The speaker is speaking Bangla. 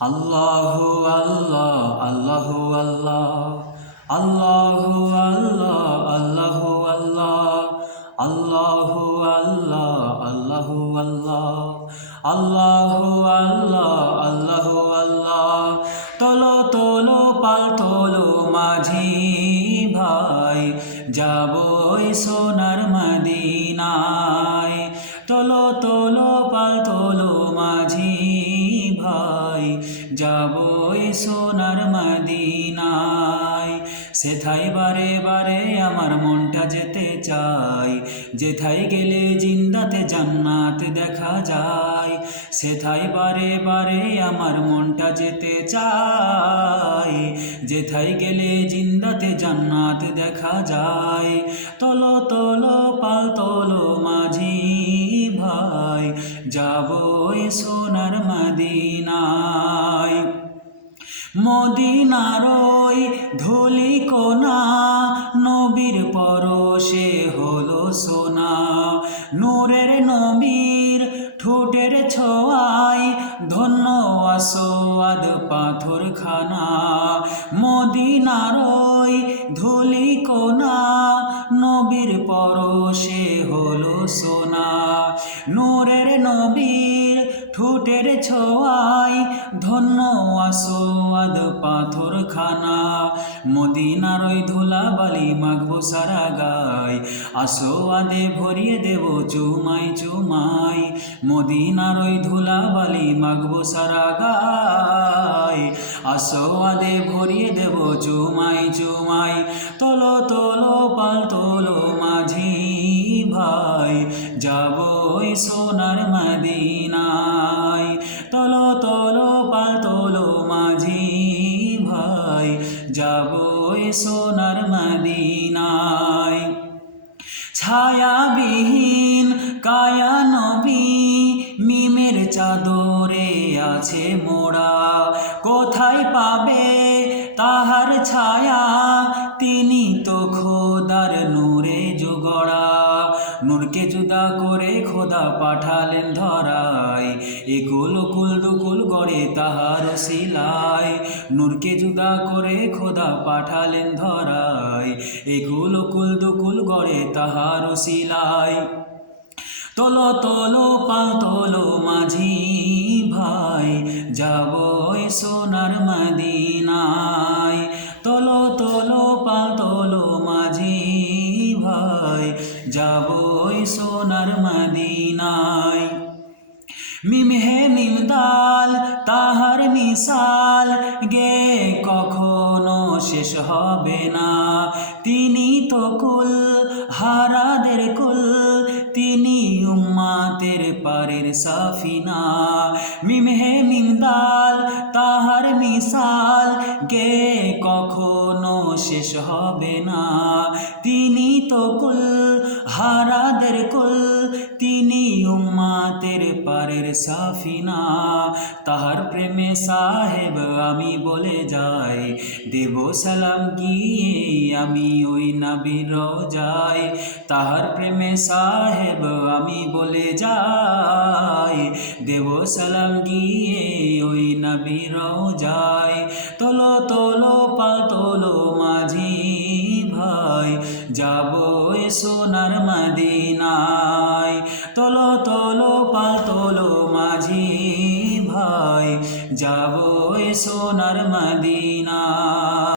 আল্লাহু আল্লাহ আল্লাহু আল্লাহ আল্লাহু আল্লাহ আল্লাহু আল্লাহ আল্লাহু আল্লাহ আল্লাহু আল্লাহ আল্লাহু আল্লাহ আল্লাহু আল্লাহ তোলো তোলো পাল তোলো মাঝি ভাই যাবই সোনার মদিনায়। তোলো তোলো পাল তোলো মাঝি ভাই যাবই সোনার মদিনায়। সেথায় বারে বারে আমার মনটা যেতে চাই, যেথায় গেলে জিন্দাতে জান্নাত দেখা যায়। সেথায় বারে বারে আমার মনটা যেতে চাই, যেথায় গেলে জিন্দাতে জান্নাত দেখা যায়। তোলো তোলো পাল তোলো মাঝি ভাই যাবই সোনার মদিনায়। মদিনার ওই ধুলি কোনা নবীর পরশে হলো সোনা। নূরের নবীর ঠোঁটের ছোঁয়ায় ধন্য আসোয়াদ পাথরখানা। মদিনার ওই ধুলি কোনা নবীর পরশে হলো সোনা। নূরের নবীর ঠোঁটের ছোঁয়ায় ধন্য আসোয়াদ পাথরখানা। মদিনার ওই ধুলাবালি মাখবো সারা গায়, আসোয়াদে ভরিয়ে দেব চুমাই চুমাই। মদিনার ওই ধুলাবালি মাখবো সারা গায়, আসোয়াদে ভরিয়ে দেব চুমাই চুমাই। তোলো তোলো পাল তোলো মাঝি ভাই যাবই সোনার মদিনায়। তোলো তোলো পাল তোলো মাঝি ভাই যাবই সোনার মদিনায়। ছায়াবিহীন কায়া নবী মিমের চাদরে আছে মোড়া। কোথায় পাবে তাহার ছায়া, তিনি তো খোদার নূরে জোগড়া। নূরকে জুদা করে খোদা পাঠালেন ধরায়, একুল কুল দুকুল গড়ে তাহার শিলায়। নূরকে জুদা করে খোদা পাঠালেন ধরায়, একুল কুল দুকুল গড়ে তাহার শিলায়। তোলো তোলো পাল তোলো মাঝি ভাই যাবই সোনার মদিনায়। তোলো তোলো পাল তোলো মাঝি ভাই যাবই সোনার মদিনায়। মিম হে মিম দাল তাহার মিসাল গে কখনো শেষ হবে না। তিনি তো কুল হারাদের কুল, তিনি উম্মাতের পারের সাফিনা। মিম হে মিম দাল তাহার মিসাল গে কখনো শেষ হবে না। তিনি তো কুল হারাদের কুল, তিনি উম্মাতের পারের সাফিনা। তাহার প্রেমে সাহেব আমি বলে যাই, দেব সালাম গিয়ে আমি ওই নবীর রওজায়। তাহার প্রেমে সাহেব আমি বলে যাই, দেব সালাম গিয়ে ওই নবীর রওজায়। তোলো তোলো পাল তোলো মাঝি ভাই যাবই সোনার মদিনায়। তোলো তোলো পাল তোলো মাঝি ভাই যাবই সোনার মদিনায়।